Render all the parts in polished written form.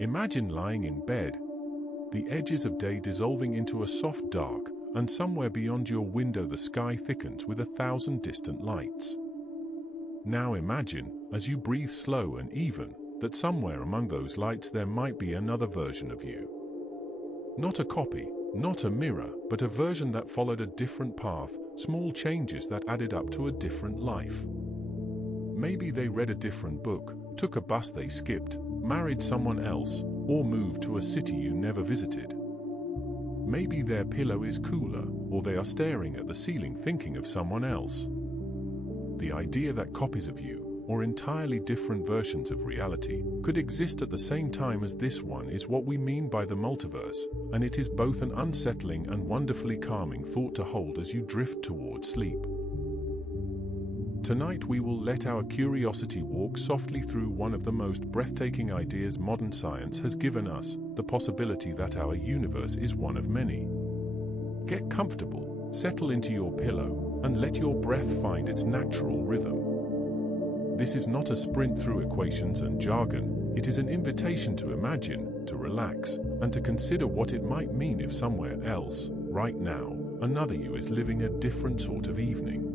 Imagine lying in bed, the edges of day dissolving into a soft dark, and somewhere beyond your window the sky thickens with 1,000 distant lights. Now imagine, as you breathe slow and even, that somewhere among those lights there might be another version of you. Not a copy, not a mirror, but a version that followed a different path, small changes that added up to a different life. Maybe they read a different book, took a bus they skipped, married someone else, or moved to a city you never visited. Maybe their pillow is cooler, or they are staring at the ceiling thinking of someone else. The idea that copies of you, or entirely different versions of reality, could exist at the same time as this one is what we mean by the multiverse, and it is both an unsettling and wonderfully calming thought to hold as you drift toward sleep. Tonight we will let our curiosity walk softly through one of the most breathtaking ideas modern science has given us, the possibility that our universe is one of many. Get comfortable, settle into your pillow, and let your breath find its natural rhythm. This is not a sprint through equations and jargon, it is an invitation to imagine, to relax, and to consider what it might mean if somewhere else, right now, another you is living a different sort of evening.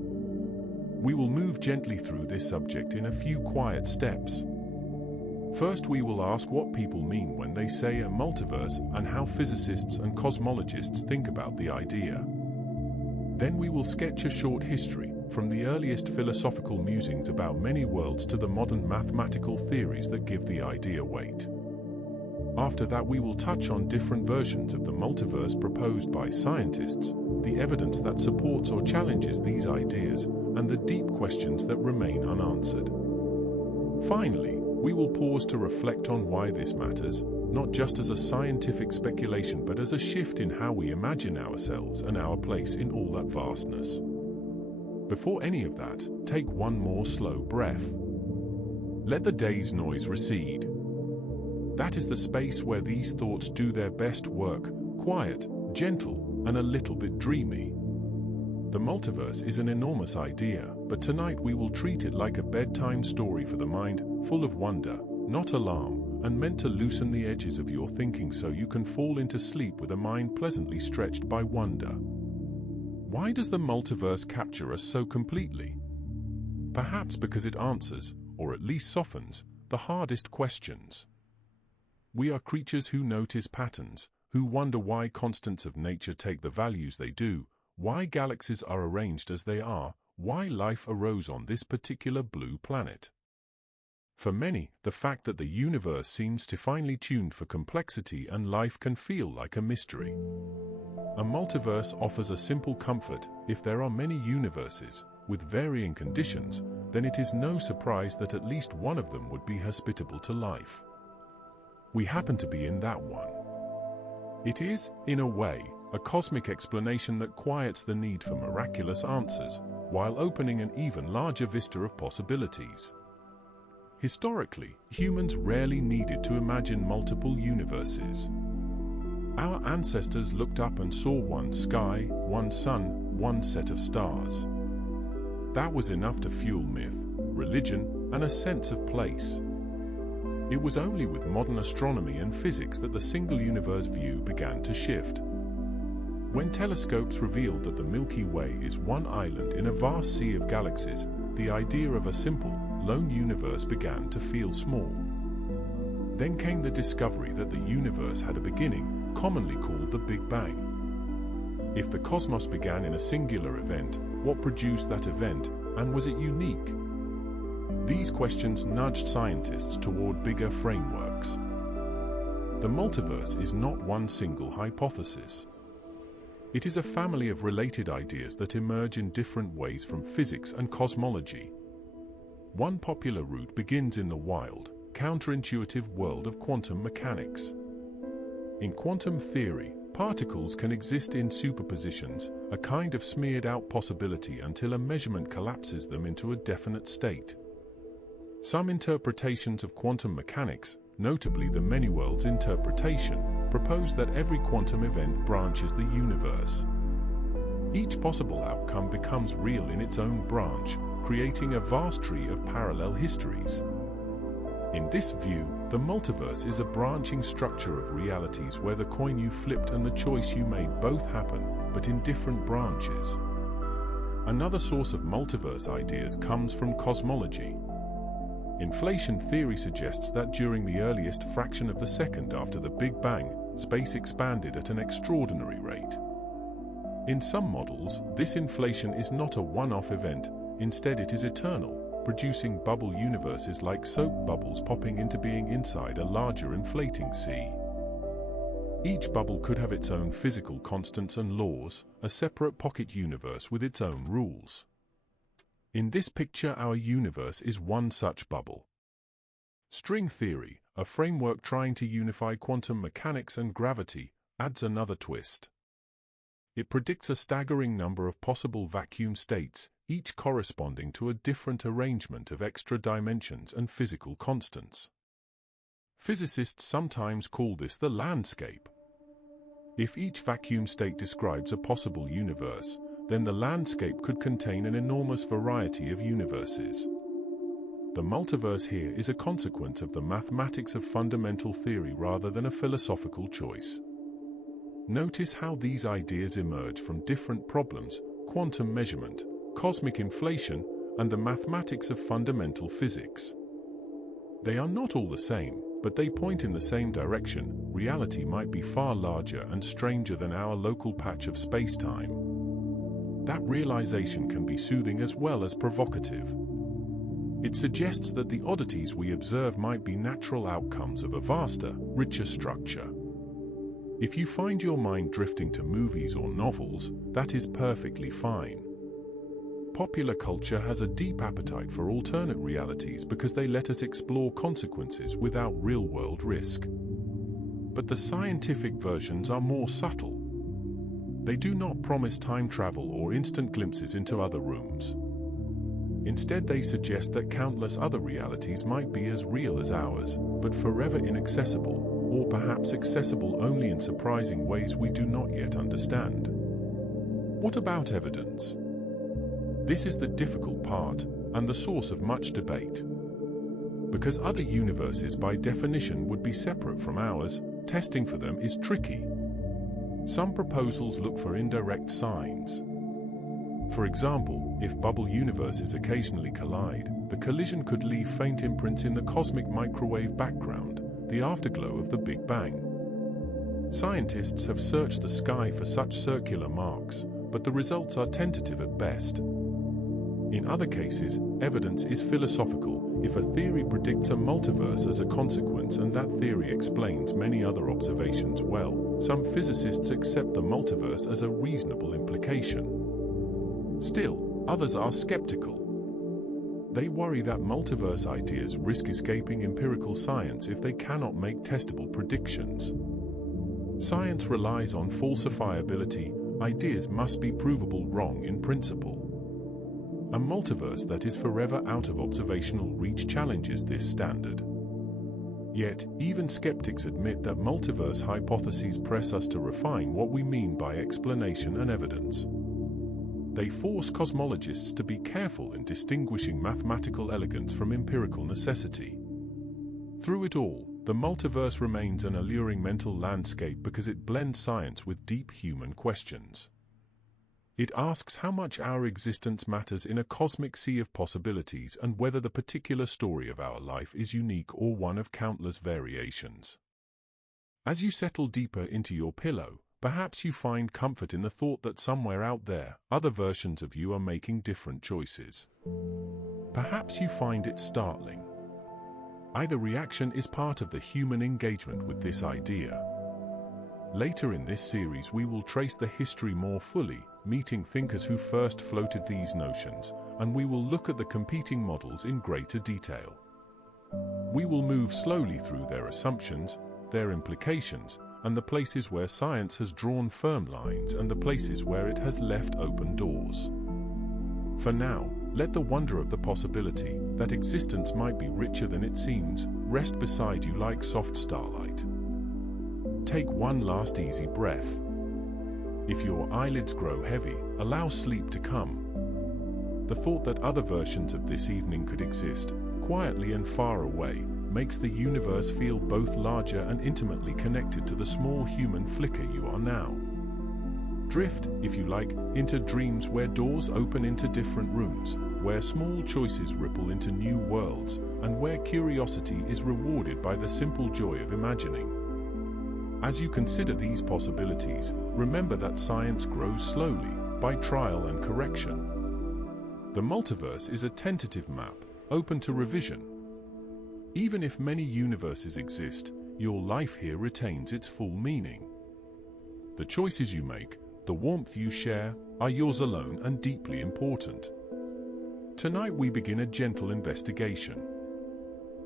We will move gently through this subject in a few quiet steps. First, we will ask what people mean when they say a multiverse and how physicists and cosmologists think about the idea. Then we will sketch a short history, from the earliest philosophical musings about many worlds to the modern mathematical theories that give the idea weight. After that, we will touch on different versions of the multiverse proposed by scientists, the evidence that supports or challenges these ideas, and the deep questions that remain unanswered. Finally, we will pause to reflect on why this matters, not just as a scientific speculation but as a shift in how we imagine ourselves and our place in all that vastness. Before any of that, take one more slow breath. Let the day's noise recede. That is the space where these thoughts do their best work, quiet, gentle, and a little bit dreamy. The multiverse is an enormous idea, but tonight we will treat it like a bedtime story for the mind, full of wonder, not alarm, and meant to loosen the edges of your thinking so you can fall into sleep with a mind pleasantly stretched by wonder. Why does the multiverse capture us so completely? Perhaps because it answers, or at least softens, the hardest questions. We are creatures who notice patterns, who wonder why constants of nature take the values they do, why galaxies are arranged as they are, why life arose on this particular blue planet. For many, the fact that the universe seems to finely tuned for complexity and life can feel like a mystery. A multiverse offers a simple comfort: if there are many universes, with varying conditions, then it is no surprise that at least one of them would be hospitable to life. We happen to be in that one. It is, in a way, a cosmic explanation that quiets the need for miraculous answers, while opening an even larger vista of possibilities. Historically, humans rarely needed to imagine multiple universes. Our ancestors looked up and saw one sky, one sun, one set of stars. That was enough to fuel myth, religion, and a sense of place. It was only with modern astronomy and physics that the single universe view began to shift. When telescopes revealed that the Milky Way is one island in a vast sea of galaxies, the idea of a simple, lone universe began to feel small. Then came the discovery that the universe had a beginning, commonly called the Big Bang. If the cosmos began in a singular event, what produced that event, and was it unique? These questions nudged scientists toward bigger frameworks. The multiverse is not one single hypothesis. It is a family of related ideas that emerge in different ways from physics and cosmology. One popular route begins in the wild, counterintuitive world of quantum mechanics. In quantum theory, particles can exist in superpositions, a kind of smeared-out possibility until a measurement collapses them into a definite state. Some interpretations of quantum mechanics, notably the many-worlds interpretation, propose that every quantum event branches the universe. Each possible outcome becomes real in its own branch, creating a vast tree of parallel histories. In this view, the multiverse is a branching structure of realities where the coin you flipped and the choice you made both happen, but in different branches. Another source of multiverse ideas comes from cosmology. Inflation theory suggests that during the earliest fraction of the second after the Big Bang, space expanded at an extraordinary rate. In some models, this inflation is not a one-off event, instead it is eternal, producing bubble universes like soap bubbles popping into being inside a larger inflating sea. Each bubble could have its own physical constants and laws, a separate pocket universe with its own rules. In this picture, our universe is one such bubble. String theory, a framework trying to unify quantum mechanics and gravity, adds another twist. It predicts a staggering number of possible vacuum states, each corresponding to a different arrangement of extra dimensions and physical constants. Physicists sometimes call this the landscape. If each vacuum state describes a possible universe, then the landscape could contain an enormous variety of universes. The multiverse here is a consequence of the mathematics of fundamental theory rather than a philosophical choice. Notice how these ideas emerge from different problems: quantum measurement, cosmic inflation, and the mathematics of fundamental physics. They are not all the same, but they point in the same direction. Reality might be far larger and stranger than our local patch of space-time. That realization can be soothing as well as provocative. It suggests that the oddities we observe might be natural outcomes of a vaster, richer structure. If you find your mind drifting to movies or novels, that is perfectly fine. Popular culture has a deep appetite for alternate realities because they let us explore consequences without real-world risk. But the scientific versions are more subtle. They do not promise time travel or instant glimpses into other rooms. Instead, they suggest that countless other realities might be as real as ours, but forever inaccessible, or perhaps accessible only in surprising ways we do not yet understand. What about evidence? This is the difficult part, and the source of much debate. Because other universes by definition would be separate from ours, testing for them is tricky. Some proposals look for indirect signs. For example, if bubble universes occasionally collide, the collision could leave faint imprints in the cosmic microwave background, the afterglow of the Big Bang. Scientists have searched the sky for such circular marks, but the results are tentative at best. In other cases, evidence is philosophical. If a theory predicts a multiverse as a consequence and that theory explains many other observations well, some physicists accept the multiverse as a reasonable implication. Still, others are skeptical. They worry that multiverse ideas risk escaping empirical science if they cannot make testable predictions. Science relies on falsifiability. Ideas must be provable wrong in principle. A multiverse that is forever out of observational reach challenges this standard. Yet, even skeptics admit that multiverse hypotheses press us to refine what we mean by explanation and evidence. They force cosmologists to be careful in distinguishing mathematical elegance from empirical necessity. Through it all, the multiverse remains an alluring mental landscape because it blends science with deep human questions. It asks how much our existence matters in a cosmic sea of possibilities and whether the particular story of our life is unique or one of countless variations. As you settle deeper into your pillow, perhaps you find comfort in the thought that somewhere out there, other versions of you are making different choices. Perhaps you find it startling. Either reaction is part of the human engagement with this idea. Later in this series we will trace the history more fully, meeting thinkers who first floated these notions, and we will look at the competing models in greater detail. We will move slowly through their assumptions, their implications, and the places where science has drawn firm lines and the places where it has left open doors. For now, let the wonder of the possibility that existence might be richer than it seems rest beside you like soft starlight. Take one last easy breath. If your eyelids grow heavy, allow sleep to come. The thought that other versions of this evening could exist, quietly and far away, makes the universe feel both larger and intimately connected to the small human flicker you are now. Drift, if you like, into dreams where doors open into different rooms, where small choices ripple into new worlds, and where curiosity is rewarded by the simple joy of imagining. As you consider these possibilities, remember that science grows slowly, by trial and correction. The multiverse is a tentative map, open to revision. Even if many universes exist, your life here retains its full meaning. The choices you make, the warmth you share, are yours alone and deeply important. Tonight we begin a gentle investigation.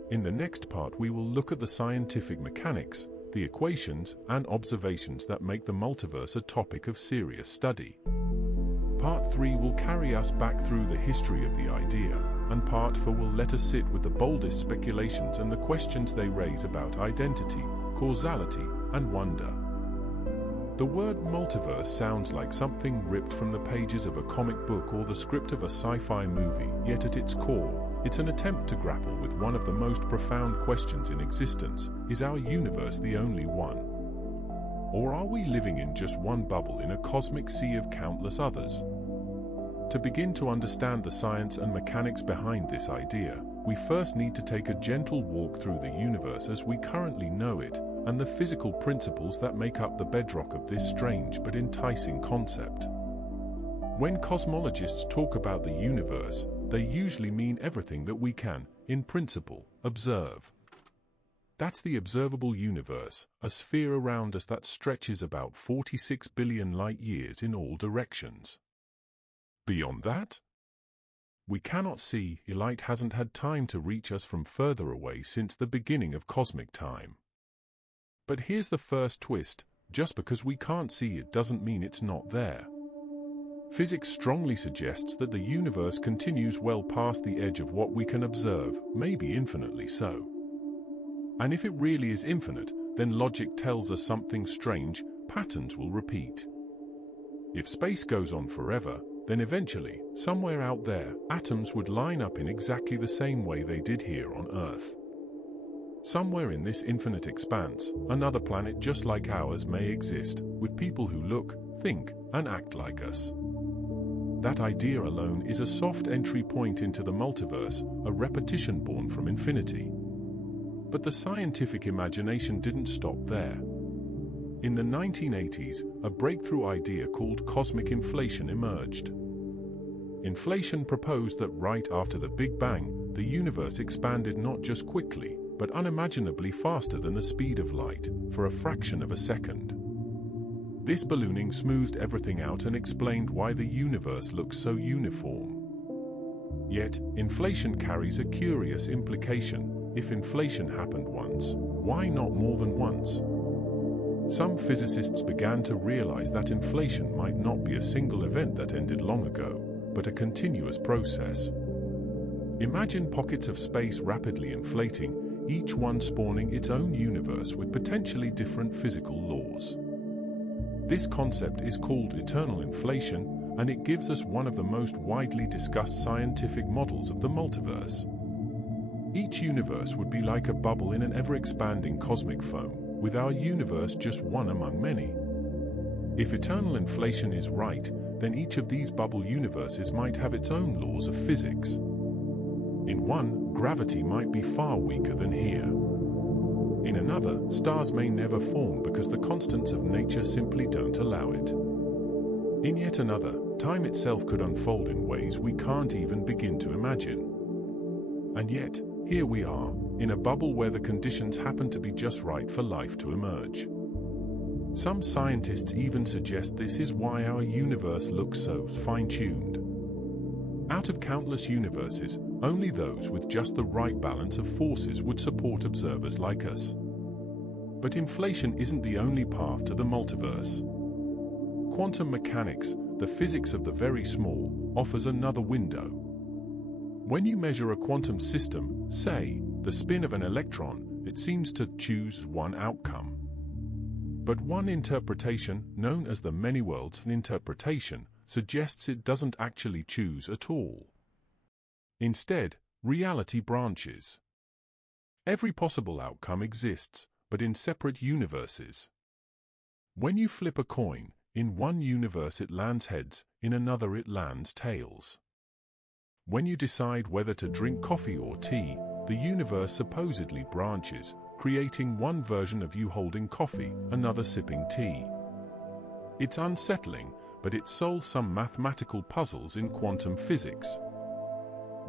In the next part we will look at the scientific mechanics, the equations and observations that make the multiverse a topic of serious study. Part 3 will carry us back through the history of the idea, and Part 4 will let us sit with the boldest speculations and the questions they raise about identity, causality, and wonder. The word multiverse sounds like something ripped from the pages of a comic book or the script of a sci-fi movie, yet at its core, it's an attempt to grapple with one of the most profound questions in existence: is our universe the only one? Or are we living in just one bubble in a cosmic sea of countless others? To begin to understand the science and mechanics behind this idea, we first need to take a gentle walk through the universe as we currently know it, and the physical principles that make up the bedrock of this strange but enticing concept. When cosmologists talk about the universe, they usually mean everything that we can, in principle, observe. That's the observable universe, a sphere around us that stretches about 46 billion light-years in all directions. Beyond that, we cannot see. Light hasn't had time to reach us from further away since the beginning of cosmic time. But here's the first twist: just because we can't see it doesn't mean it's not there. Physics strongly suggests that the universe continues well past the edge of what we can observe, maybe infinitely so. And if it really is infinite, then logic tells us something strange: patterns will repeat. If space goes on forever, then eventually, somewhere out there, atoms would line up in exactly the same way they did here on Earth. Somewhere in this infinite expanse, another planet just like ours may exist, with people who look, think, and act like us. That idea alone is a soft entry point into the multiverse, a repetition born from infinity. But the scientific imagination didn't stop there. In the 1980s, a breakthrough idea called cosmic inflation emerged. Inflation proposed that right after the Big Bang, the universe expanded not just quickly, but unimaginably faster than the speed of light, for a fraction of a second. This ballooning smoothed everything out and explained why the universe looks so uniform. Yet, inflation carries a curious implication. If inflation happened once, why not more than once? Some physicists began to realize that inflation might not be a single event that ended long ago, but a continuous process. Imagine pockets of space rapidly inflating, each one spawning its own universe with potentially different physical laws. This concept is called eternal inflation, and it gives us one of the most widely discussed scientific models of the multiverse. Each universe would be like a bubble in an ever-expanding cosmic foam, with our universe just one among many. If eternal inflation is right, then each of these bubble universes might have its own laws of physics. In one, gravity might be far weaker than here. In another, stars may never form because the constants of nature simply don't allow it. In yet another, time itself could unfold in ways we can't even begin to imagine. And yet, here we are, in a bubble where the conditions happen to be just right for life to emerge. Some scientists even suggest this is why our universe looks so fine-tuned. Out of countless universes, only those with just the right balance of forces would support observers like us. But inflation isn't the only path to the multiverse. Quantum mechanics, the physics of the very small, offers another window. When you measure a quantum system, say, the spin of an electron, it seems to choose one outcome. But one interpretation, known as the many worlds interpretation, suggests it doesn't actually choose at all. Instead, reality branches. Every possible outcome exists, but in separate universes. When you flip a coin, in one universe it lands heads, in another it lands tails. When you decide whether to drink coffee or tea, the universe supposedly branches, creating one version of you holding coffee, another sipping tea. It's unsettling, but it solves some mathematical puzzles in quantum physics.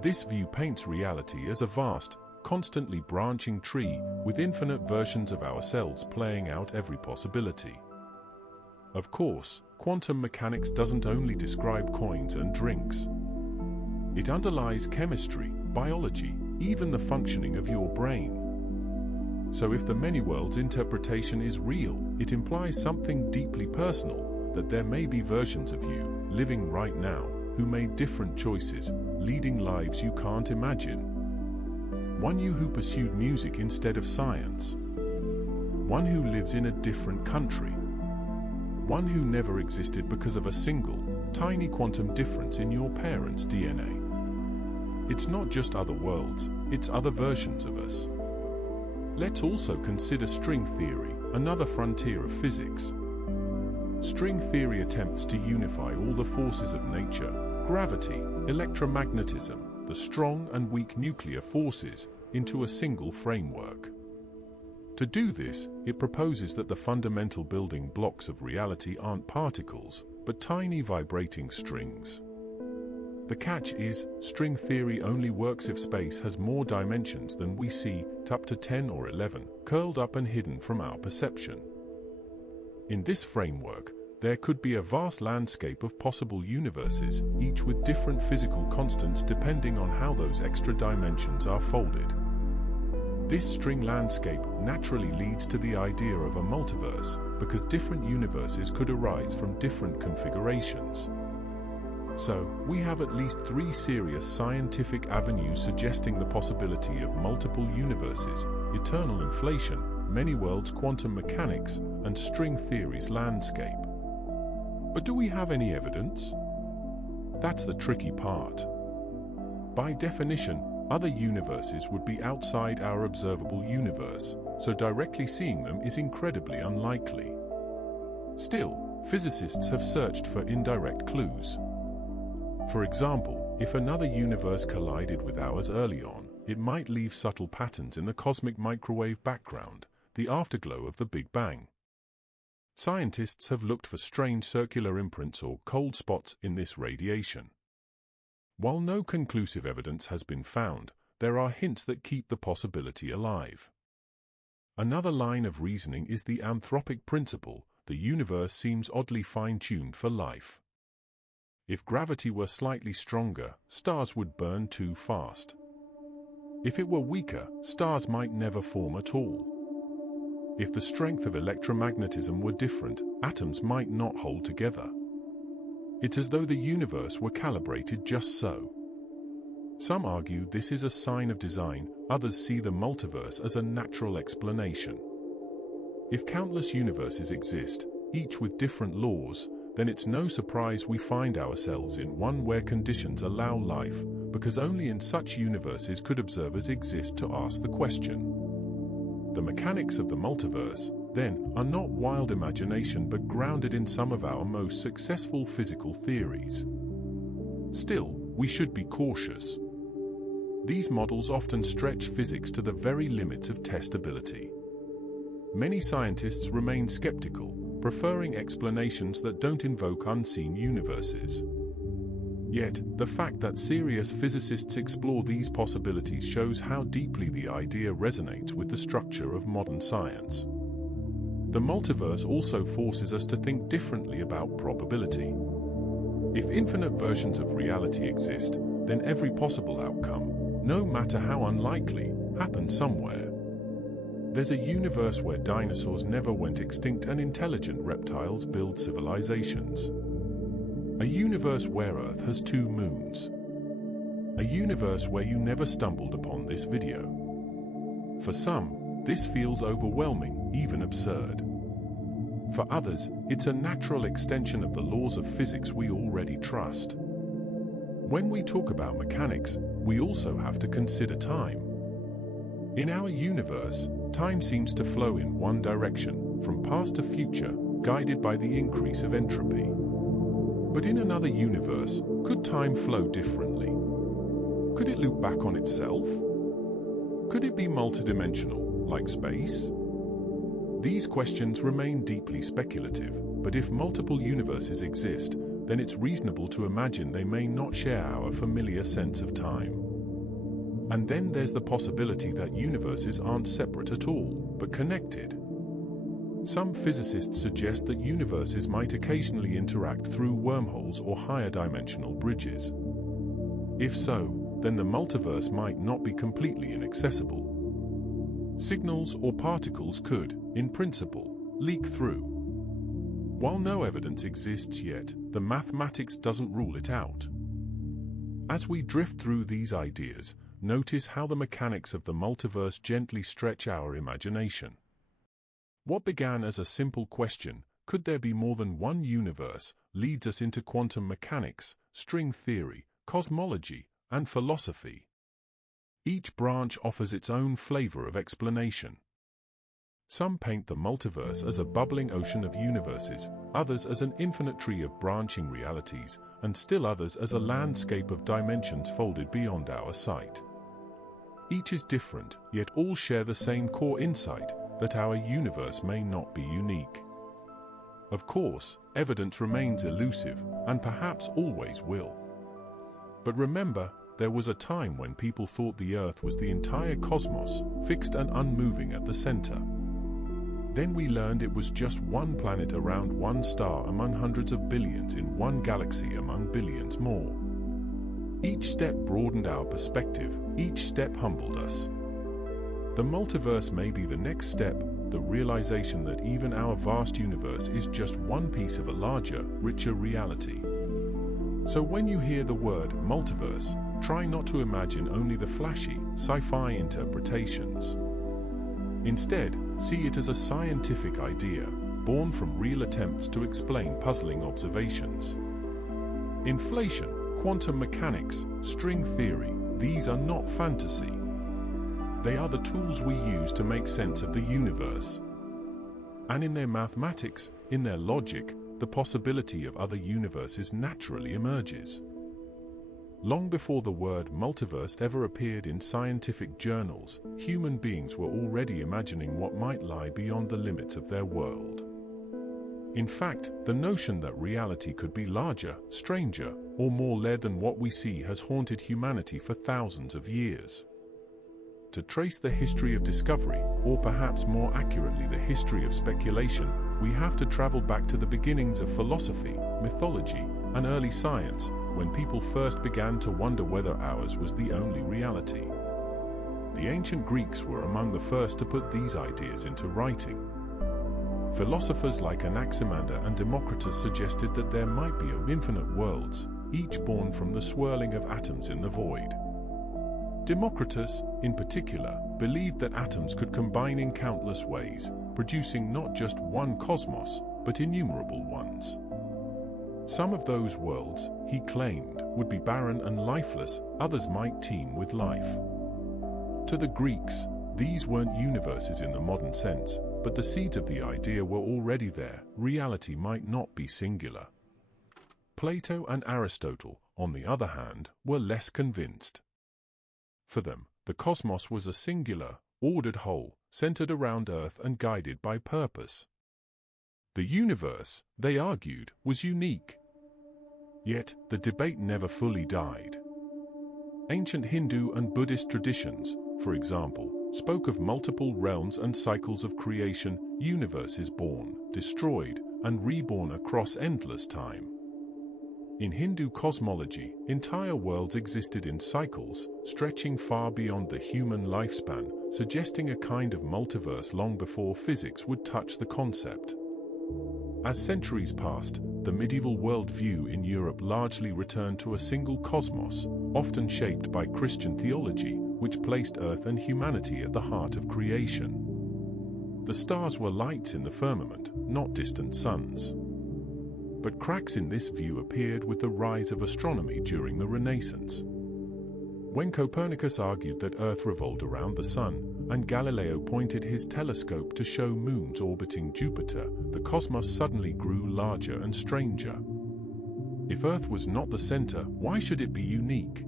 This view paints reality as a vast, constantly branching tree with infinite versions of ourselves playing out every possibility. Of course, quantum mechanics doesn't only describe coins and drinks. It underlies chemistry, biology, even the functioning of your brain. So if the many worlds interpretation is real, it implies something deeply personal, that there may be versions of you, living right now, who made different choices, leading lives you can't imagine. One you who pursued music instead of science. One who lives in a different country. One who never existed because of a single, tiny quantum difference in your parents' DNA. It's not just other worlds, it's other versions of us. Let's also consider string theory, another frontier of physics. String theory attempts to unify all the forces of nature, gravity, electromagnetism, the strong and weak nuclear forces, into a single framework. To do this, it proposes that the fundamental building blocks of reality aren't particles, but tiny vibrating strings. The catch is, string theory only works if space has more dimensions than we see, up to 10 or 11, curled up and hidden from our perception. In this framework, there could be a vast landscape of possible universes, each with different physical constants depending on how those extra dimensions are folded. This string landscape naturally leads to the idea of a multiverse, because different universes could arise from different configurations. So, we have at least 3 serious scientific avenues suggesting the possibility of multiple universes: eternal inflation, many worlds quantum mechanics, and string theory's landscape. But do we have any evidence? That's the tricky part. By definition, other universes would be outside our observable universe, so directly seeing them is incredibly unlikely. Still, physicists have searched for indirect clues. For example, if another universe collided with ours early on, it might leave subtle patterns in the cosmic microwave background, the afterglow of the Big Bang. Scientists have looked for strange circular imprints or cold spots in this radiation. While no conclusive evidence has been found, there are hints that keep the possibility alive. Another line of reasoning is the anthropic principle: the universe seems oddly fine-tuned for life. If gravity were slightly stronger, stars would burn too fast. If it were weaker, stars might never form at all. If the strength of electromagnetism were different, atoms might not hold together. It's as though the universe were calibrated just so. Some argue this is a sign of design, others see the multiverse as a natural explanation. If countless universes exist, each with different laws, then it's no surprise we find ourselves in one where conditions allow life, because only in such universes could observers exist to ask the question. The mechanics of the multiverse, then, are not wild imagination but grounded in some of our most successful physical theories. Still, we should be cautious. These models often stretch physics to the very limits of testability. Many scientists remain skeptical, preferring explanations that don't invoke unseen universes. Yet, the fact that serious physicists explore these possibilities shows how deeply the idea resonates with the structure of modern science. The multiverse also forces us to think differently about probability. If infinite versions of reality exist, then every possible outcome, no matter how unlikely, happens somewhere. There's a universe where dinosaurs never went extinct and intelligent reptiles build civilizations. A universe where Earth has 2 moons. A universe where you never stumbled upon this video. For some, this feels overwhelming, even absurd. For others, it's a natural extension of the laws of physics we already trust. When we talk about mechanics, we also have to consider time. In our universe, time seems to flow in one direction, from past to future, guided by the increase of entropy. But in another universe, could time flow differently? Could it loop back on itself? Could it be multidimensional, like space? These questions remain deeply speculative, but if multiple universes exist, then it's reasonable to imagine they may not share our familiar sense of time. And then there's the possibility that universes aren't separate at all, but connected. Some physicists suggest that universes might occasionally interact through wormholes or higher dimensional bridges. If so, then the multiverse might not be completely inaccessible. Signals or particles could, in principle, leak through. While no evidence exists yet, the mathematics doesn't rule it out. As we drift through these ideas, notice how the mechanics of the multiverse gently stretch our imagination. What began as a simple question, could there be more than one universe, leads us into quantum mechanics, string theory, cosmology, and philosophy. Each branch offers its own flavor of explanation. Some paint the multiverse as a bubbling ocean of universes, others as an infinite tree of branching realities, and still others as a landscape of dimensions folded beyond our sight. Each is different, yet all share the same core insight, that our universe may not be unique. Of course, evidence remains elusive, and perhaps always will. But remember, there was a time when people thought the Earth was the entire cosmos, fixed and unmoving at the center. Then we learned it was just one planet around one star among hundreds of billions in one galaxy among billions more. Each step broadened our perspective, each step humbled us. The multiverse may be the next step, the realization that even our vast universe is just one piece of a larger, richer reality. So when you hear the word multiverse, try not to imagine only the flashy, sci-fi interpretations. Instead, see it as a scientific idea, born from real attempts to explain puzzling observations. Inflation, quantum mechanics, string theory, these are not fantasy. They are the tools we use to make sense of the universe. And in their mathematics, in their logic, the possibility of other universes naturally emerges. Long before the word multiverse ever appeared in scientific journals, human beings were already imagining what might lie beyond the limits of their world. In fact, the notion that reality could be larger, stranger, or more layered than what we see has haunted humanity for thousands of years. To trace the history of discovery, or perhaps more accurately the history of speculation, we have to travel back to the beginnings of philosophy, mythology, and early science, when people first began to wonder whether ours was the only reality. The ancient Greeks were among the first to put these ideas into writing. Philosophers like Anaximander and Democritus suggested that there might be infinite worlds, each born from the swirling of atoms in the void. Democritus, in particular, believed that atoms could combine in countless ways, producing not just one cosmos, but innumerable ones. Some of those worlds, he claimed, would be barren and lifeless, others might teem with life. To the Greeks, these weren't universes in the modern sense, but the seeds of the idea were already there. Reality might not be singular. Plato and Aristotle, on the other hand, were less convinced. For them, the cosmos was a singular, ordered whole, centered around Earth and guided by purpose. The universe, they argued, was unique. Yet, the debate never fully died. Ancient Hindu and Buddhist traditions, for example, spoke of multiple realms and cycles of creation, universes born, destroyed, and reborn across endless time. In Hindu cosmology, entire worlds existed in cycles, stretching far beyond the human lifespan, suggesting a kind of multiverse long before physics would touch the concept. As centuries passed, the medieval worldview in Europe largely returned to a single cosmos, often shaped by Christian theology, which placed Earth and humanity at the heart of creation. The stars were lights in the firmament, not distant suns. But cracks in this view appeared with the rise of astronomy during the Renaissance. When Copernicus argued that Earth revolved around the Sun, and Galileo pointed his telescope to show moons orbiting Jupiter, the cosmos suddenly grew larger and stranger. If Earth was not the center, why should it be unique?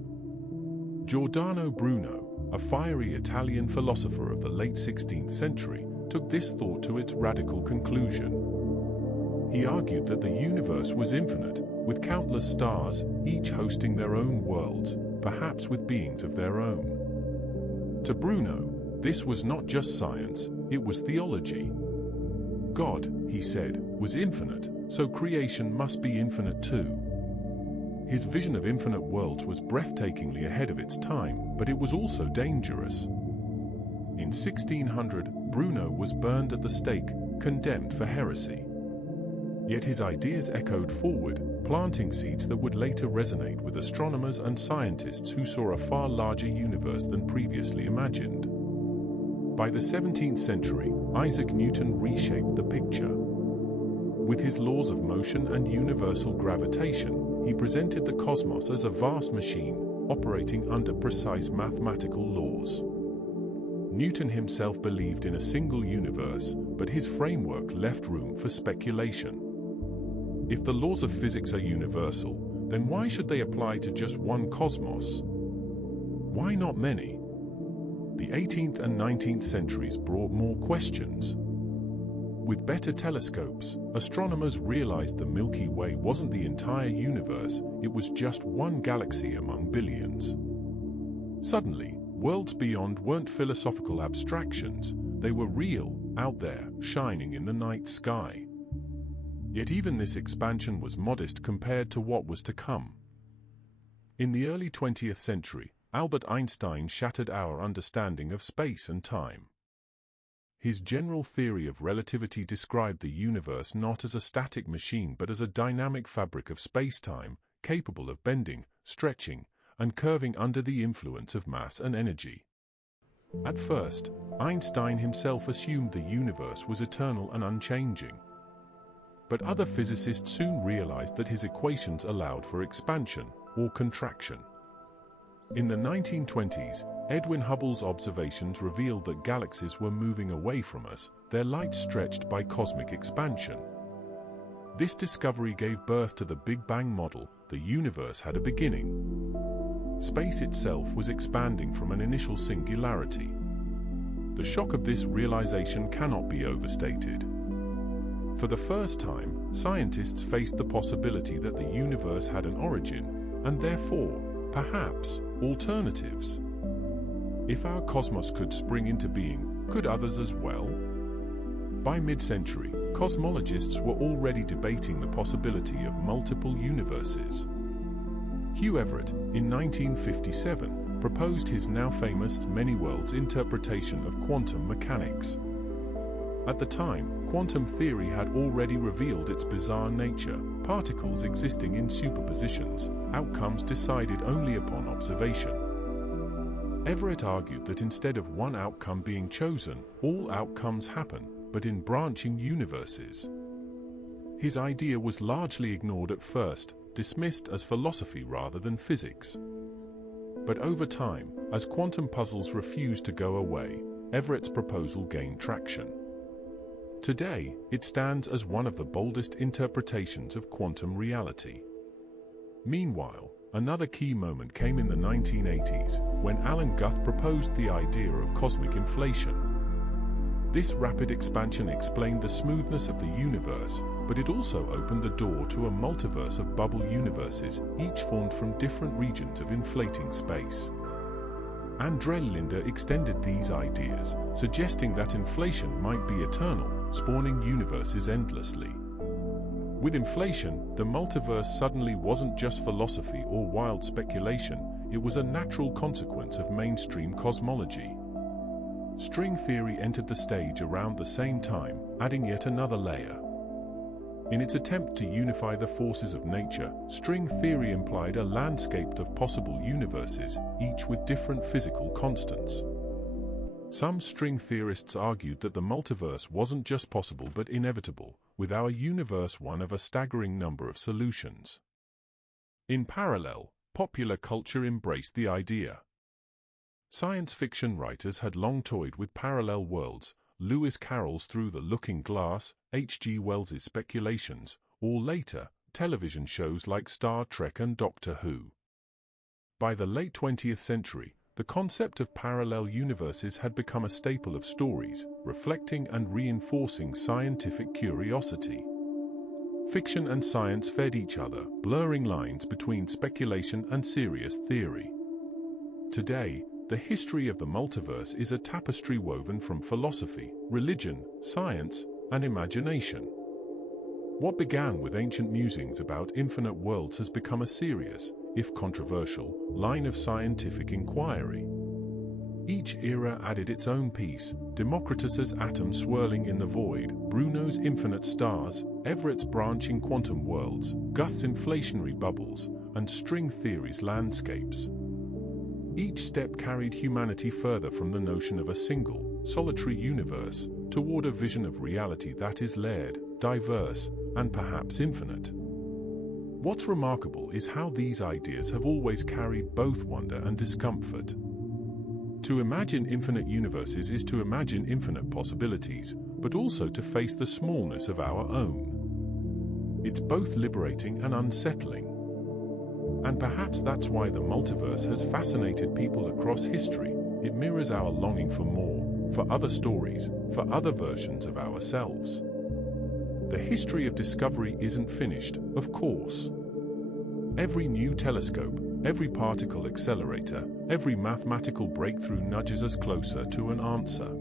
Giordano Bruno, a fiery Italian philosopher of the late 16th century, took this thought to its radical conclusion. He argued that the universe was infinite, with countless stars, each hosting their own worlds, perhaps with beings of their own. To Bruno, this was not just science, it was theology. God, he said, was infinite, so creation must be infinite too. His vision of infinite worlds was breathtakingly ahead of its time, but it was also dangerous. In 1600, Bruno was burned at the stake, condemned for heresy. Yet his ideas echoed forward, planting seeds that would later resonate with astronomers and scientists who saw a far larger universe than previously imagined. By the 17th century, Isaac Newton reshaped the picture. With his laws of motion and universal gravitation, he presented the cosmos as a vast machine, operating under precise mathematical laws. Newton himself believed in a single universe, but his framework left room for speculation. If the laws of physics are universal, then why should they apply to just one cosmos? Why not many? The 18th and 19th centuries brought more questions. With better telescopes, astronomers realized the Milky Way wasn't the entire universe, it was just one galaxy among billions. Suddenly, worlds beyond weren't philosophical abstractions, they were real, out there, shining in the night sky. Yet even this expansion was modest compared to what was to come. In the early 20th century, Albert Einstein shattered our understanding of space and time. His general theory of relativity described the universe not as a static machine but as a dynamic fabric of space-time, capable of bending, stretching, and curving under the influence of mass and energy. At first, Einstein himself assumed the universe was eternal and unchanging. But other physicists soon realized that his equations allowed for expansion, or contraction. In the 1920s, Edwin Hubble's observations revealed that galaxies were moving away from us, their light stretched by cosmic expansion. This discovery gave birth to the Big Bang model. The universe had a beginning. Space itself was expanding from an initial singularity. The shock of this realization cannot be overstated. For the first time, scientists faced the possibility that the universe had an origin, and therefore, perhaps, alternatives. If our cosmos could spring into being, could others as well? By mid-century, cosmologists were already debating the possibility of multiple universes. Hugh Everett, in 1957, proposed his now famous many-worlds interpretation of quantum mechanics. At the time, quantum theory had already revealed its bizarre nature, particles existing in superpositions, outcomes decided only upon observation. Everett argued that instead of one outcome being chosen, all outcomes happen, but in branching universes. His idea was largely ignored at first, dismissed as philosophy rather than physics. But over time, as quantum puzzles refused to go away, Everett's proposal gained traction. Today, it stands as one of the boldest interpretations of quantum reality. Meanwhile, another key moment came in the 1980s, when Alan Guth proposed the idea of cosmic inflation. This rapid expansion explained the smoothness of the universe, but it also opened the door to a multiverse of bubble universes, each formed from different regions of inflating space. Andre Linde extended these ideas, suggesting that inflation might be eternal, spawning universes endlessly. With inflation, the multiverse suddenly wasn't just philosophy or wild speculation, it was a natural consequence of mainstream cosmology. String theory entered the stage around the same time, adding yet another layer. In its attempt to unify the forces of nature, string theory implied a landscape of possible universes, each with different physical constants. Some string theorists argued that the multiverse wasn't just possible but inevitable, with our universe one of a staggering number of solutions. In parallel, popular culture embraced the idea. Science fiction writers had long toyed with parallel worlds, Lewis Carroll's Through the Looking Glass, H.G. Wells's Speculations, or later, television shows like Star Trek and Doctor Who. By the late 20th century, the concept of parallel universes had become a staple of stories, reflecting and reinforcing scientific curiosity. Fiction and science fed each other, blurring lines between speculation and serious theory. Today, the history of the multiverse is a tapestry woven from philosophy, religion, science, and imagination. What began with ancient musings about infinite worlds has become a serious, if controversial, line of scientific inquiry. Each era added its own piece: Democritus's atom swirling in the void, Bruno's infinite stars, Everett's branching quantum worlds, Guth's inflationary bubbles, and string theory's landscapes. Each step carried humanity further from the notion of a single, solitary universe, toward a vision of reality that is layered, diverse, and perhaps infinite. What's remarkable is how these ideas have always carried both wonder and discomfort. To imagine infinite universes is to imagine infinite possibilities, but also to face the smallness of our own. It's both liberating and unsettling. And perhaps that's why the multiverse has fascinated people across history. It mirrors our longing for more, for other stories, for other versions of ourselves. The history of discovery isn't finished, of course. Every new telescope, every particle accelerator, every mathematical breakthrough nudges us closer to an answer.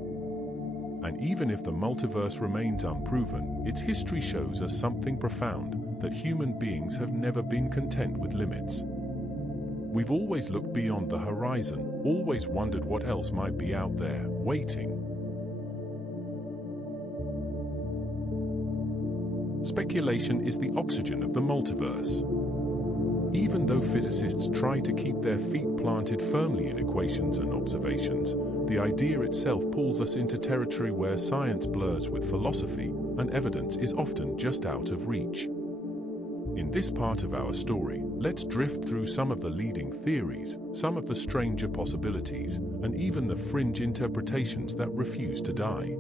And even if the multiverse remains unproven, its history shows us something profound, that human beings have never been content with limits. We've always looked beyond the horizon, always wondered what else might be out there, waiting. Speculation is the oxygen of the multiverse. Even though physicists try to keep their feet planted firmly in equations and observations, the idea itself pulls us into territory where science blurs with philosophy, and evidence is often just out of reach. In this part of our story, let's drift through some of the leading theories, some of the stranger possibilities, and even the fringe interpretations that refuse to die.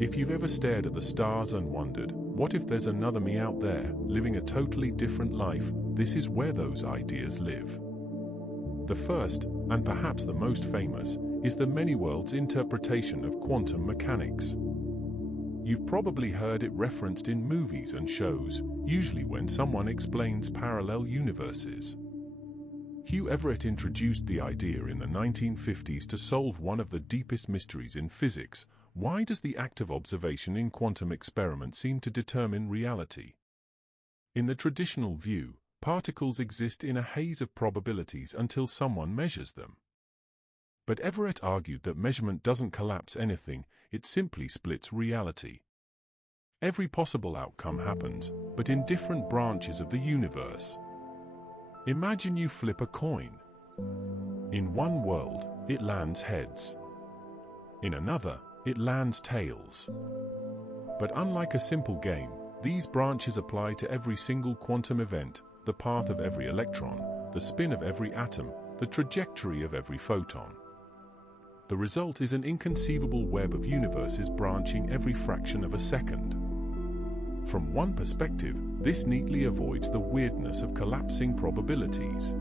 If you've ever stared at the stars and wondered, what if there's another me out there, living a totally different life, this is where those ideas live. The first, and perhaps the most famous, is the many worlds interpretation of quantum mechanics. You've probably heard it referenced in movies and shows, usually when someone explains parallel universes. Hugh Everett introduced the idea in the 1950s to solve one of the deepest mysteries in physics: why does the act of observation in quantum experiments seem to determine reality? In the traditional view, particles exist in a haze of probabilities until someone measures them. But Everett argued that measurement doesn't collapse anything, it simply splits reality. Every possible outcome happens, but in different branches of the universe. Imagine you flip a coin. In one world, it lands heads. In another, it lands tails. But unlike a simple game, these branches apply to every single quantum event, the path of every electron, the spin of every atom, the trajectory of every photon. The result is an inconceivable web of universes branching every fraction of a second. From one perspective, this neatly avoids the weirdness of collapsing probabilities.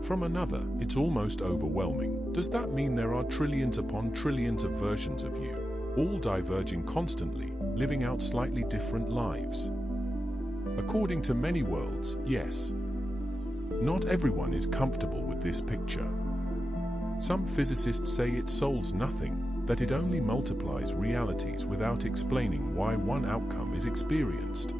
From another, it's almost overwhelming. Does that mean there are trillions upon trillions of versions of you, all diverging constantly, living out slightly different lives? According to many worlds, yes. Not everyone is comfortable with this picture. Some physicists say it solves nothing, that it only multiplies realities without explaining why one outcome is experienced.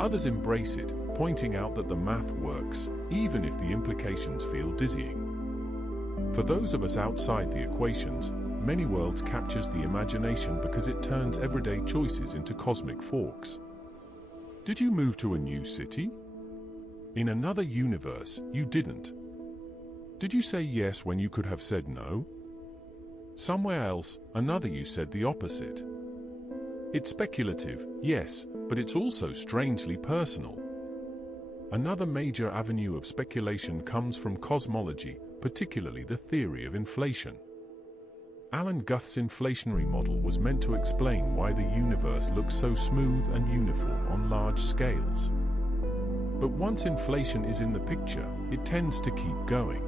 Others embrace it, pointing out that the math works, even if the implications feel dizzying. For those of us outside the equations, many worlds captures the imagination because it turns everyday choices into cosmic forks. Did you move to a new city? In another universe, you didn't. Did you say yes when you could have said no? Somewhere else, another you said the opposite. It's speculative, yes, but it's also strangely personal. Another major avenue of speculation comes from cosmology, particularly the theory of inflation. Alan Gough's inflationary model was meant to explain why the universe looks so smooth and uniform on large scales. But once inflation is in the picture, it tends to keep going.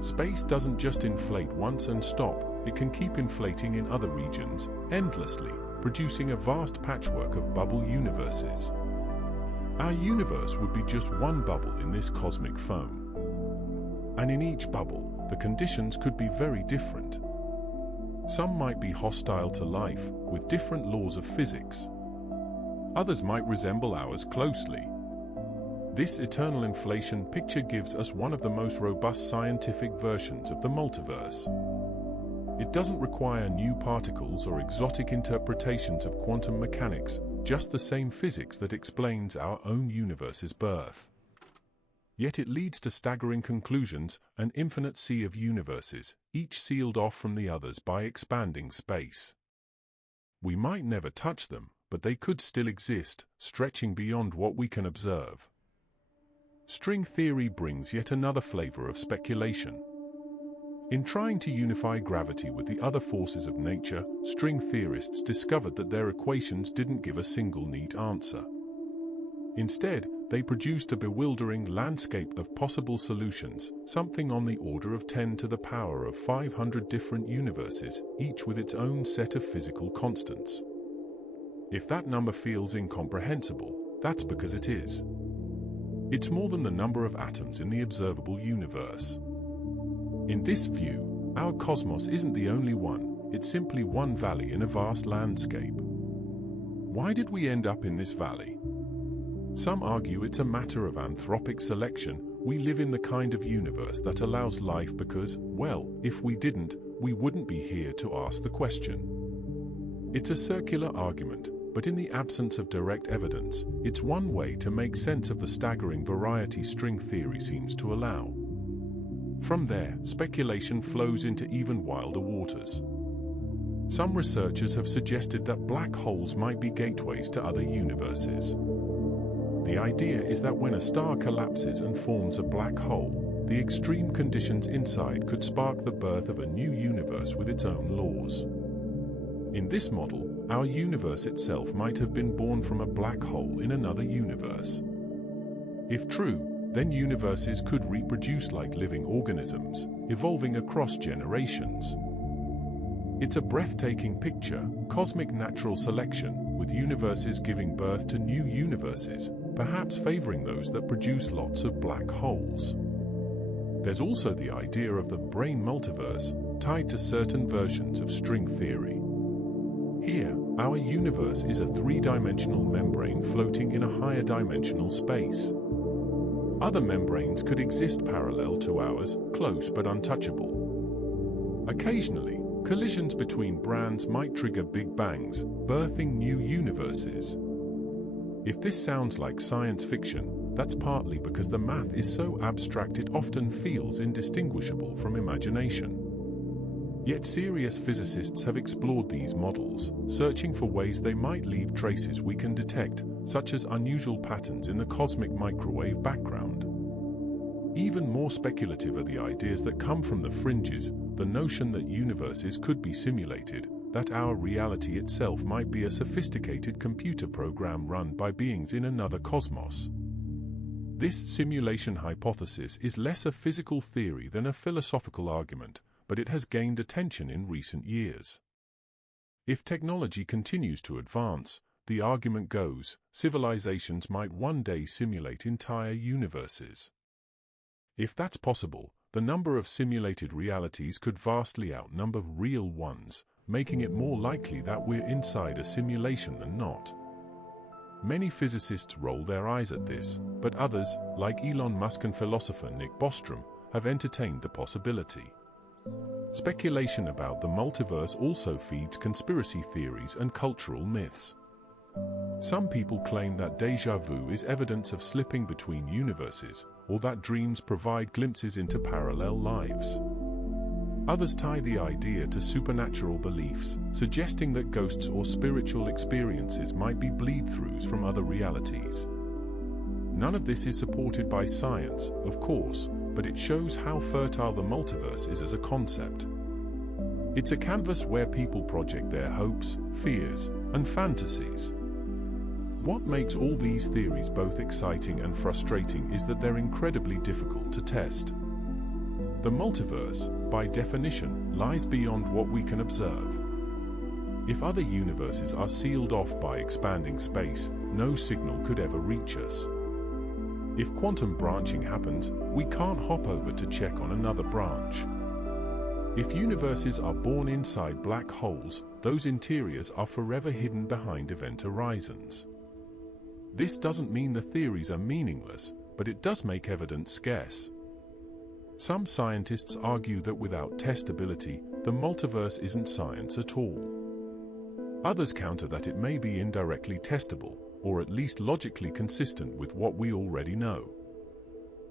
Space doesn't just inflate once and stop, it can keep inflating in other regions, endlessly, producing a vast patchwork of bubble universes. Our universe would be just one bubble in this cosmic foam. And in each bubble, the conditions could be very different. Some might be hostile to life, with different laws of physics. Others might resemble ours closely. This eternal inflation picture gives us one of the most robust scientific versions of the multiverse. It doesn't require new particles or exotic interpretations of quantum mechanics, just the same physics that explains our own universe's birth. Yet it leads to staggering conclusions, an infinite sea of universes, each sealed off from the others by expanding space. We might never touch them, but they could still exist, stretching beyond what we can observe. String theory brings yet another flavor of speculation. In trying to unify gravity with the other forces of nature, string theorists discovered that their equations didn't give a single neat answer. Instead, they produced a bewildering landscape of possible solutions, something on the order of 10 to the power of 500 different universes, each with its own set of physical constants. If that number feels incomprehensible, that's because it is. It's more than the number of atoms in the observable universe. In this view, our cosmos isn't the only one, it's simply one valley in a vast landscape. Why did we end up in this valley? Some argue it's a matter of anthropic selection. We live in the kind of universe that allows life because, well, if we didn't, we wouldn't be here to ask the question. It's a circular argument, but in the absence of direct evidence, it's one way to make sense of the staggering variety string theory seems to allow. From there, speculation flows into even wilder waters. Some researchers have suggested that black holes might be gateways to other universes. The idea is that when a star collapses and forms a black hole, the extreme conditions inside could spark the birth of a new universe with its own laws. In this model, our universe itself might have been born from a black hole in another universe. If true, then universes could reproduce like living organisms, evolving across generations. It's a breathtaking picture, cosmic natural selection, with universes giving birth to new universes, perhaps favoring those that produce lots of black holes. There's also the idea of the brain multiverse, tied to certain versions of string theory. Here, our universe is a three-dimensional membrane floating in a higher dimensional space. Other membranes could exist parallel to ours, close but untouchable. Occasionally, collisions between brands might trigger big bangs, birthing new universes. If this sounds like science fiction, that's partly because the math is so abstract it often feels indistinguishable from imagination. Yet serious physicists have explored these models, searching for ways they might leave traces we can detect, such as unusual patterns in the cosmic microwave background. Even more speculative are the ideas that come from the fringes, the notion that universes could be simulated, that our reality itself might be a sophisticated computer program run by beings in another cosmos. This simulation hypothesis is less a physical theory than a philosophical argument, but it has gained attention in recent years. If technology continues to advance, the argument goes, civilizations might one day simulate entire universes. If that's possible, the number of simulated realities could vastly outnumber real ones, making it more likely that we're inside a simulation than not. Many physicists roll their eyes at this, but others, like Elon Musk and philosopher Nick Bostrom, have entertained the possibility. Speculation about the multiverse also feeds conspiracy theories and cultural myths. Some people claim that déjà vu is evidence of slipping between universes, or that dreams provide glimpses into parallel lives. Others tie the idea to supernatural beliefs, suggesting that ghosts or spiritual experiences might be bleed-throughs from other realities. None of this is supported by science, of course, but it shows how fertile the multiverse is as a concept. It's a canvas where people project their hopes, fears, and fantasies. What makes all these theories both exciting and frustrating is that they're incredibly difficult to test. The multiverse, by definition, lies beyond what we can observe. If other universes are sealed off by expanding space, no signal could ever reach us. If quantum branching happens, we can't hop over to check on another branch. If universes are born inside black holes, those interiors are forever hidden behind event horizons. This doesn't mean the theories are meaningless, but it does make evidence scarce. Some scientists argue that without testability, the multiverse isn't science at all. Others counter that it may be indirectly testable, or at least logically consistent with what we already know.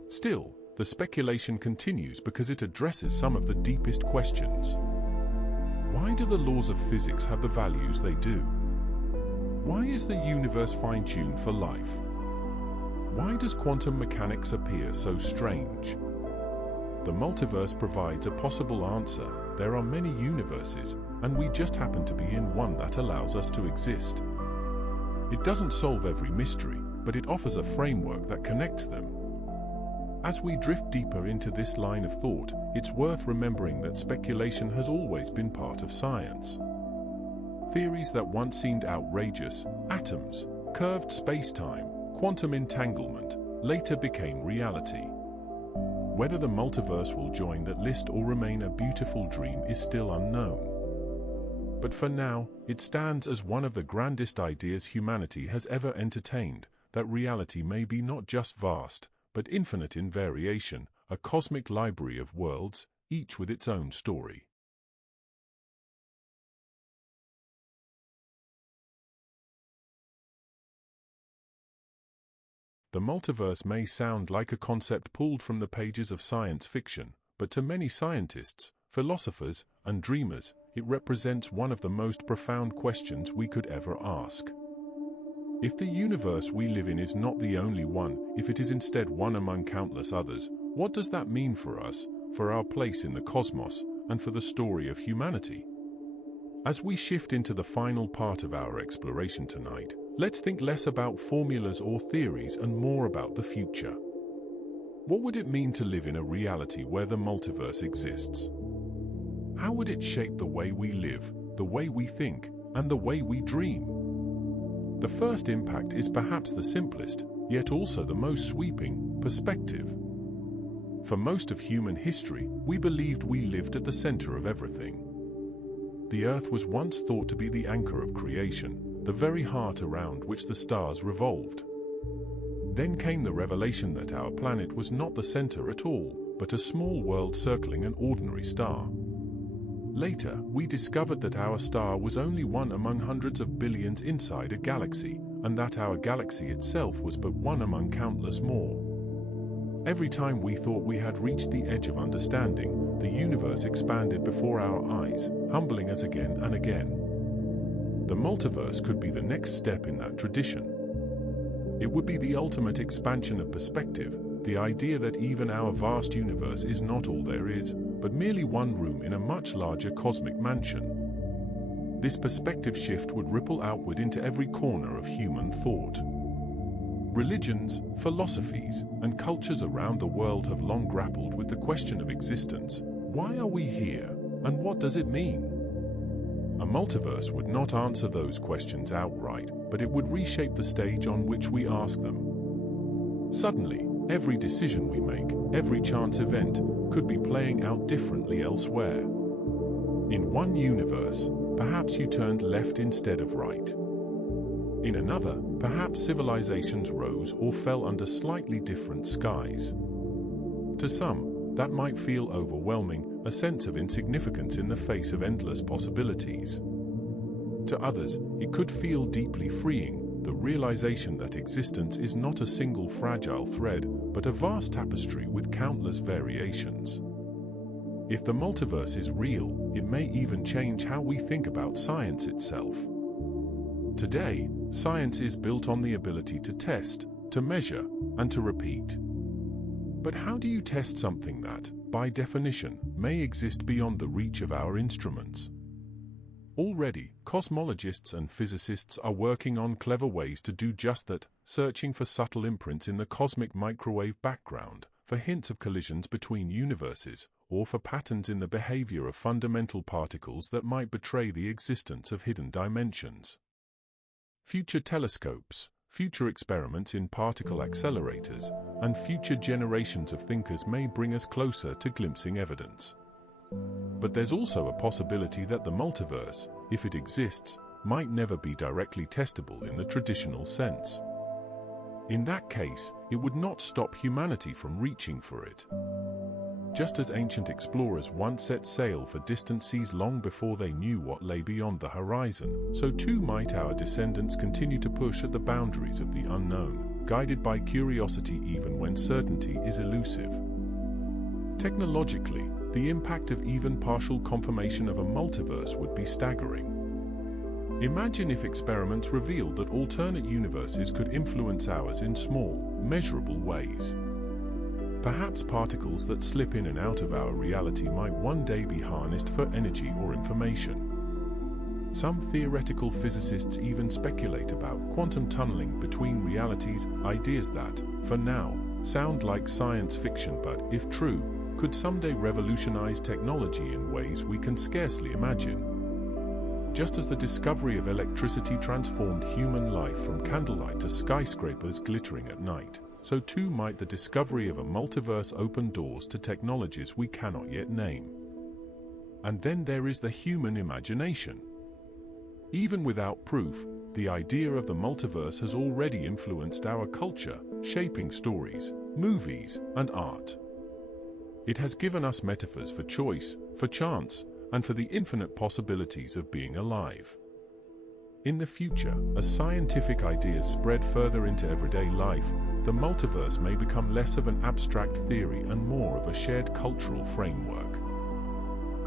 Still, the speculation continues because it addresses some of the deepest questions. Why do the laws of physics have the values they do? Why is the universe fine-tuned for life? Why does quantum mechanics appear so strange? The multiverse provides a possible answer. There are many universes, and we just happen to be in one that allows us to exist. It doesn't solve every mystery, but it offers a framework that connects them. As we drift deeper into this line of thought, it's worth remembering that speculation has always been part of science. Theories that once seemed outrageous, atoms, curved space-time, quantum entanglement, later became reality. Whether the multiverse will join that list or remain a beautiful dream is still unknown. But for now, it stands as one of the grandest ideas humanity has ever entertained, that reality may be not just vast, but infinite in variation, a cosmic library of worlds, each with its own story. The multiverse may sound like a concept pulled from the pages of science fiction, but to many scientists, philosophers, and dreamers, it represents one of the most profound questions we could ever ask. If the universe we live in is not the only one, if it is instead one among countless others, what does that mean for us, for our place in the cosmos, and for the story of humanity? As we shift into the final part of our exploration tonight, let's think less about formulas or theories and more about the future. What would it mean to live in a reality where the multiverse exists? How would it shape the way we live, the way we think, and the way we dream? The first impact is perhaps the simplest, yet also the most sweeping, perspective. For most of human history, we believed we lived at the center of everything. The Earth was once thought to be the anchor of creation, the very heart around which the stars revolved. Then came the revelation that our planet was not the center at all, but a small world circling an ordinary star. Later, we discovered that our star was only one among hundreds of billions inside a galaxy, and that our galaxy itself was but one among countless more. Every time we thought we had reached the edge of understanding, the universe expanded before our eyes, humbling us again and again. The multiverse could be the next step in that tradition. It would be the ultimate expansion of perspective, the idea that even our vast universe is not all there is, but merely one room in a much larger cosmic mansion. This perspective shift would ripple outward into every corner of human thought. Religions, philosophies, and cultures around the world have long grappled with the question of existence. Why are we here, and what does it mean? A multiverse would not answer those questions outright, but it would reshape the stage on which we ask them. Suddenly, every decision we make, every chance event, could be playing out differently elsewhere. In one universe, perhaps you turned left instead of right. In another, perhaps civilizations rose or fell under slightly different skies. To some, that might feel overwhelming, a sense of insignificance in the face of endless possibilities. To others, it could feel deeply freeing, the realization that existence is not a single fragile thread, but a vast tapestry with countless variations. If the multiverse is real, it may even change how we think about science itself. Today, science is built on the ability to test, to measure, and to repeat. But how do you test something that, by definition, may exist beyond the reach of our instruments? Already, cosmologists and physicists are working on clever ways to do just that, searching for subtle imprints in the cosmic microwave background, for hints of collisions between universes, or for patterns in the behavior of fundamental particles that might betray the existence of hidden dimensions. Future telescopes, future experiments in particle accelerators, and future generations of thinkers may bring us closer to glimpsing evidence. But there's also a possibility that the multiverse, if it exists, might never be directly testable in the traditional sense. In that case, it would not stop humanity from reaching for it. Just as ancient explorers once set sail for distant seas long before they knew what lay beyond the horizon, so too might our descendants continue to push at the boundaries of the unknown, guided by curiosity even when certainty is elusive. Technologically, the impact of even partial confirmation of a multiverse would be staggering. Imagine if experiments revealed that alternate universes could influence ours in small, measurable ways. Perhaps particles that slip in and out of our reality might one day be harnessed for energy or information. Some theoretical physicists even speculate about quantum tunneling between realities, ideas that, for now, sound like science fiction but, if true, could someday revolutionize technology in ways we can scarcely imagine. Just as the discovery of electricity transformed human life from candlelight to skyscrapers glittering at night, so too might the discovery of a multiverse open doors to technologies we cannot yet name. And then there is the human imagination. Even without proof, the idea of the multiverse has already influenced our culture, shaping stories, movies, and art. It has given us metaphors for choice, for chance, and for the infinite possibilities of being alive. In the future, as scientific ideas spread further into everyday life, the multiverse may become less of an abstract theory and more of a shared cultural framework.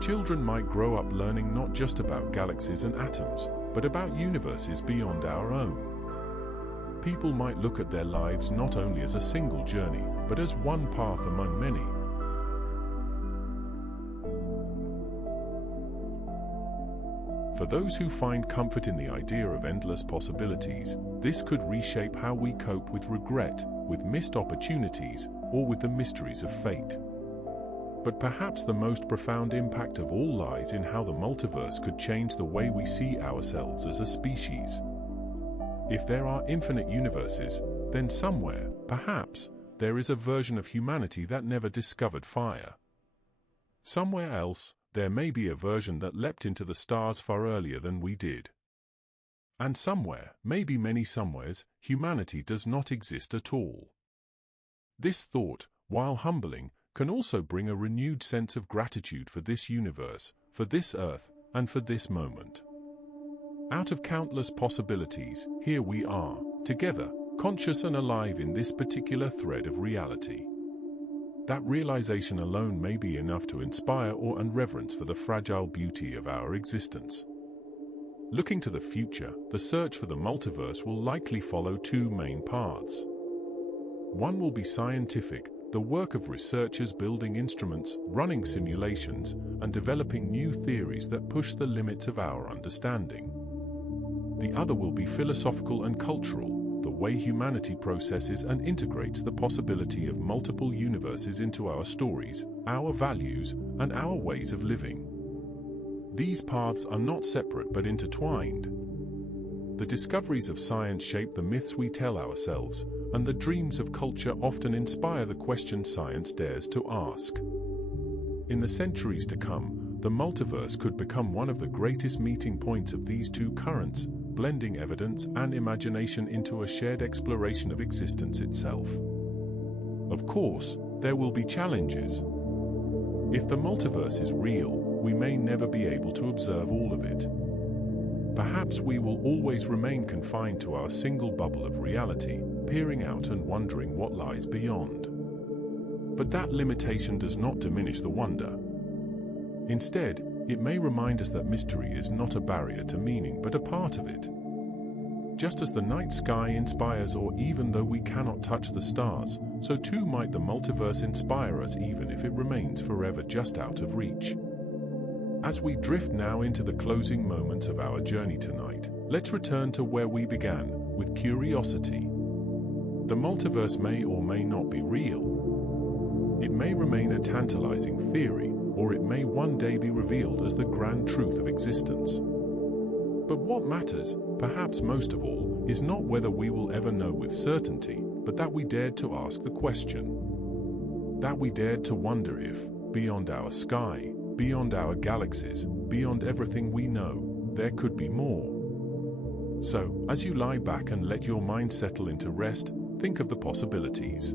Children might grow up learning not just about galaxies and atoms, but about universes beyond our own. People might look at their lives not only as a single journey, but as one path among many. For those who find comfort in the idea of endless possibilities, this could reshape how we cope with regret, with missed opportunities, or with the mysteries of fate. But perhaps the most profound impact of all lies in how the multiverse could change the way we see ourselves as a species. If there are infinite universes, then somewhere, perhaps, there is a version of humanity that never discovered fire. Somewhere else, there may be a version that leapt into the stars far earlier than we did. And somewhere, maybe many somewheres, humanity does not exist at all. This thought, while humbling, can also bring a renewed sense of gratitude for this universe, for this earth, and for this moment. Out of countless possibilities, here we are, together, conscious and alive in this particular thread of reality. That realization alone may be enough to inspire awe and reverence for the fragile beauty of our existence. Looking to the future, the search for the multiverse will likely follow two main paths. One will be scientific, the work of researchers building instruments, running simulations, and developing new theories that push the limits of our understanding. The other will be philosophical and cultural, the way humanity processes and integrates the possibility of multiple universes into our stories, our values, and our ways of living. These paths are not separate but intertwined. The discoveries of science shape the myths we tell ourselves, and the dreams of culture often inspire the questions science dares to ask. In the centuries to come, the multiverse could become one of the greatest meeting points of these two currents, blending evidence and imagination into a shared exploration of existence itself. Of course, there will be challenges. If the multiverse is real, we may never be able to observe all of it. Perhaps we will always remain confined to our single bubble of reality, peering out and wondering what lies beyond. But that limitation does not diminish the wonder. Instead, it may remind us that mystery is not a barrier to meaning but a part of it. Just as the night sky inspires awe even though we cannot touch the stars, so too might the multiverse inspire us even if it remains forever just out of reach. As we drift now into the closing moments of our journey tonight, let's return to where we began, with curiosity. The multiverse may or may not be real. It may remain a tantalizing theory, or it may one day be revealed as the grand truth of existence. But what matters, perhaps most of all, is not whether we will ever know with certainty, but that we dared to ask the question. That we dared to wonder if, beyond our sky, beyond our galaxies, beyond everything we know, there could be more. So, as you lie back and let your mind settle into rest, think of the possibilities.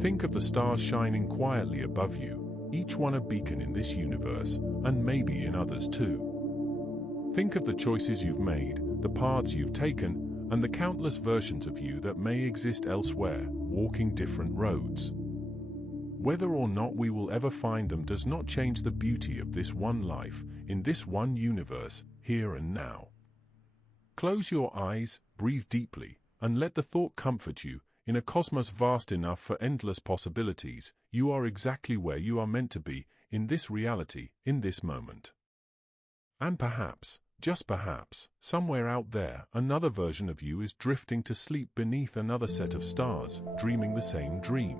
Think of the stars shining quietly above you, each one a beacon in this universe, and maybe in others too. Think of the choices you've made, the paths you've taken, and the countless versions of you that may exist elsewhere, walking different roads. Whether or not we will ever find them does not change the beauty of this one life, in this one universe, here and now. Close your eyes, breathe deeply, and let the thought comfort you. In a cosmos vast enough for endless possibilities, you are exactly where you are meant to be, in this reality, in this moment. And perhaps, just perhaps, somewhere out there, another version of you is drifting to sleep beneath another set of stars, dreaming the same dream.